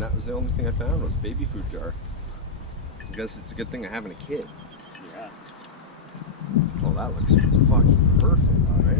and that was the only thing I found was baby food jar. I guess it's a good thing I having a kid. Yeah. Oh, that looks fucking perfect, right?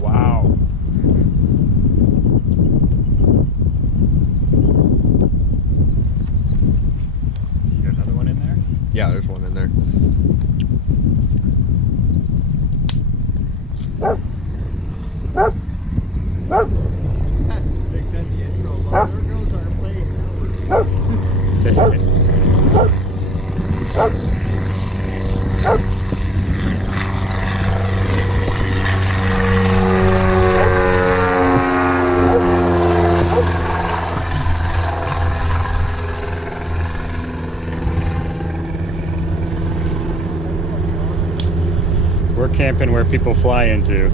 Wow. You got another one in there? Yeah, there's one in there. They said the intro, well, there goes our play. We're camping where people fly into.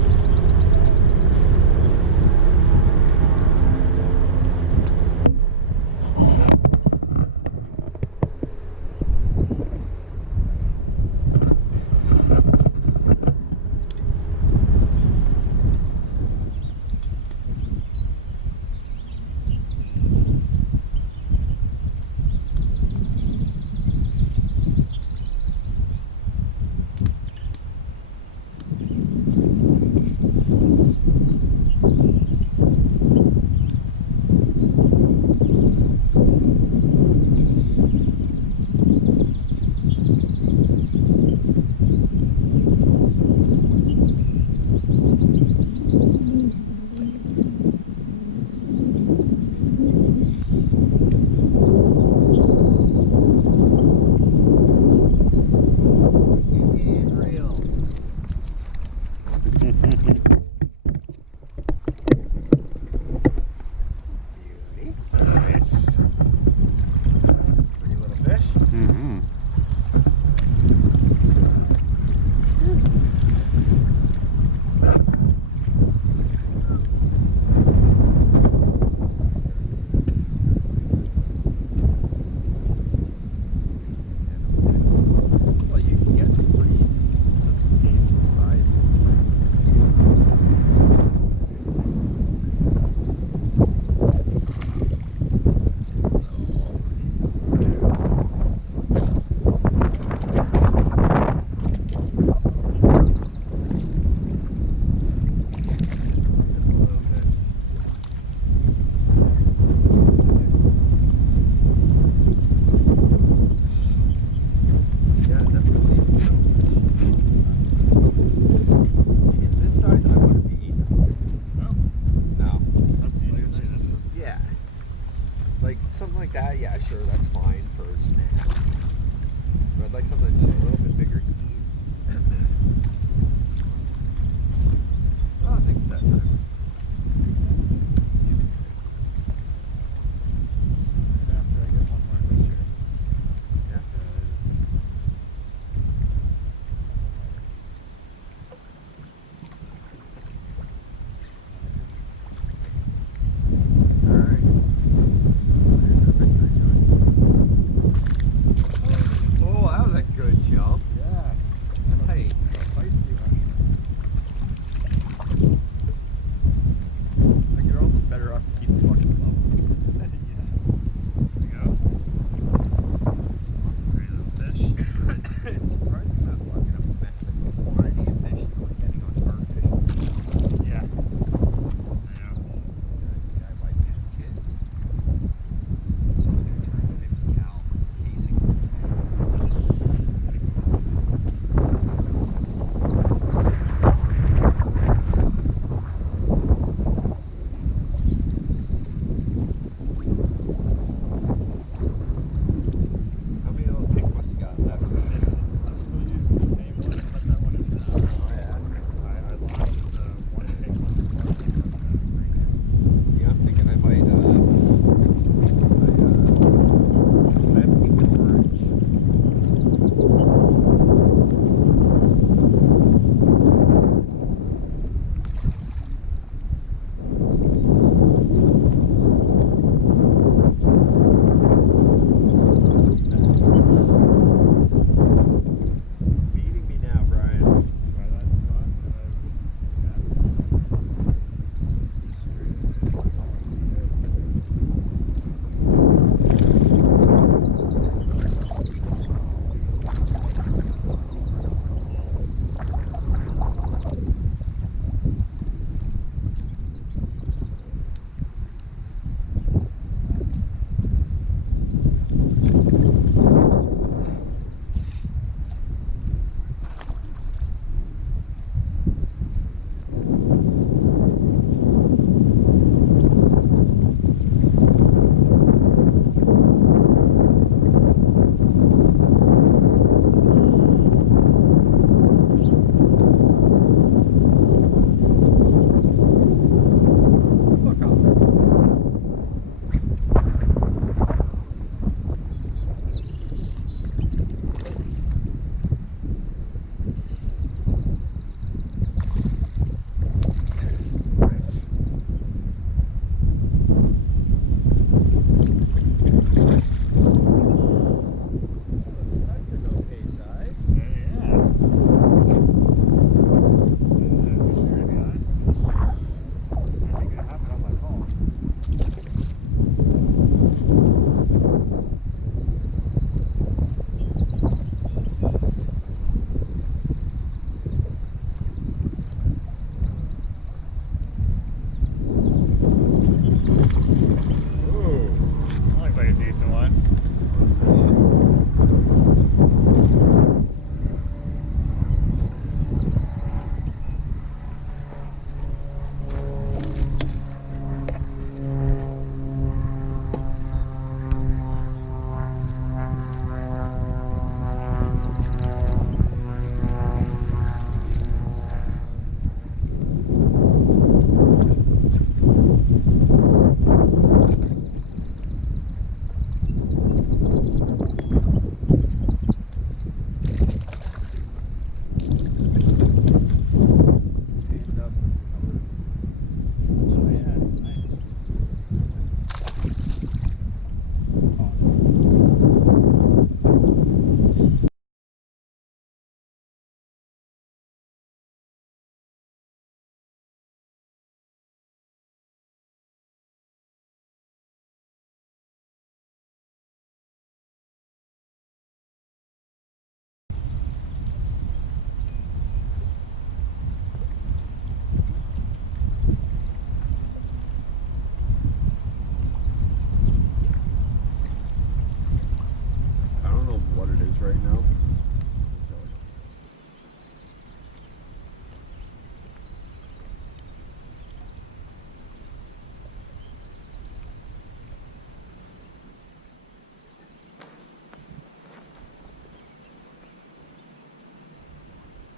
Nice. Pretty little fish. Mm-hmm. Well, you can get some pretty substantial size. Yeah, definitely. See, at this size, I wouldn't be eating. No. Yeah. Like something like that, yeah, sure, that's fine for a snack. But I'd like something just a little bit bigger to eat. Oh, I think it's that time. After I get one more picture. Yeah. Alright. Oh, that was a good jump.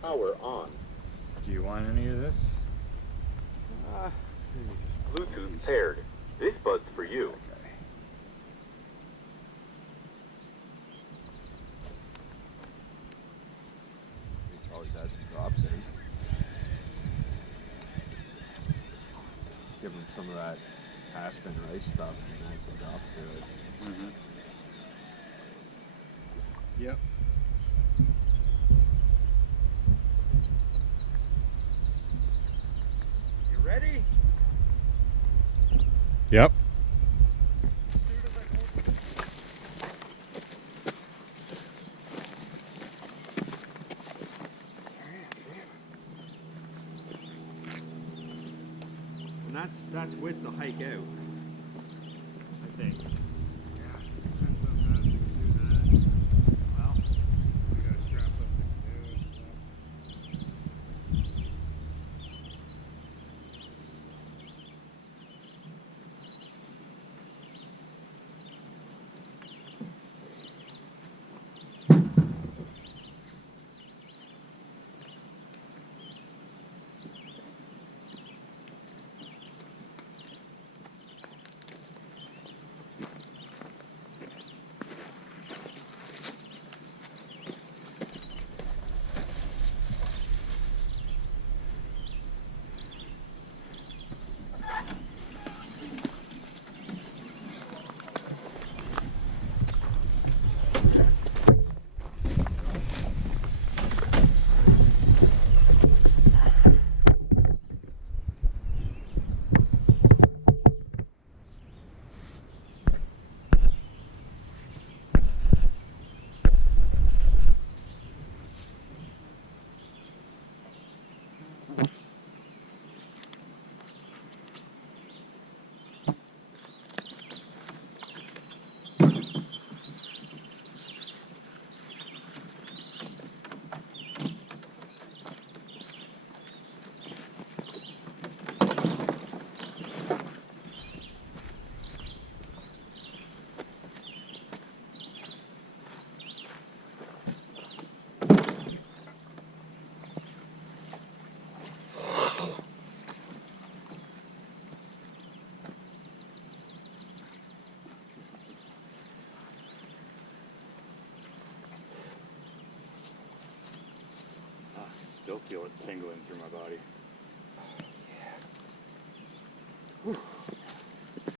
Power on. Do you want any of this? Bluetooth paired. This bud's for you. Okay. It's always has some drops in. Give him some of that pasta and rice stuff and add some drops to it. Mm-hmm. Yep. You ready? Yep. As soon as I hold it. And that's with the hike out, I think. Yeah, depends how fast you can do that. Well, we gotta strap up the canoe and stuff. I still feel it tingling through my body.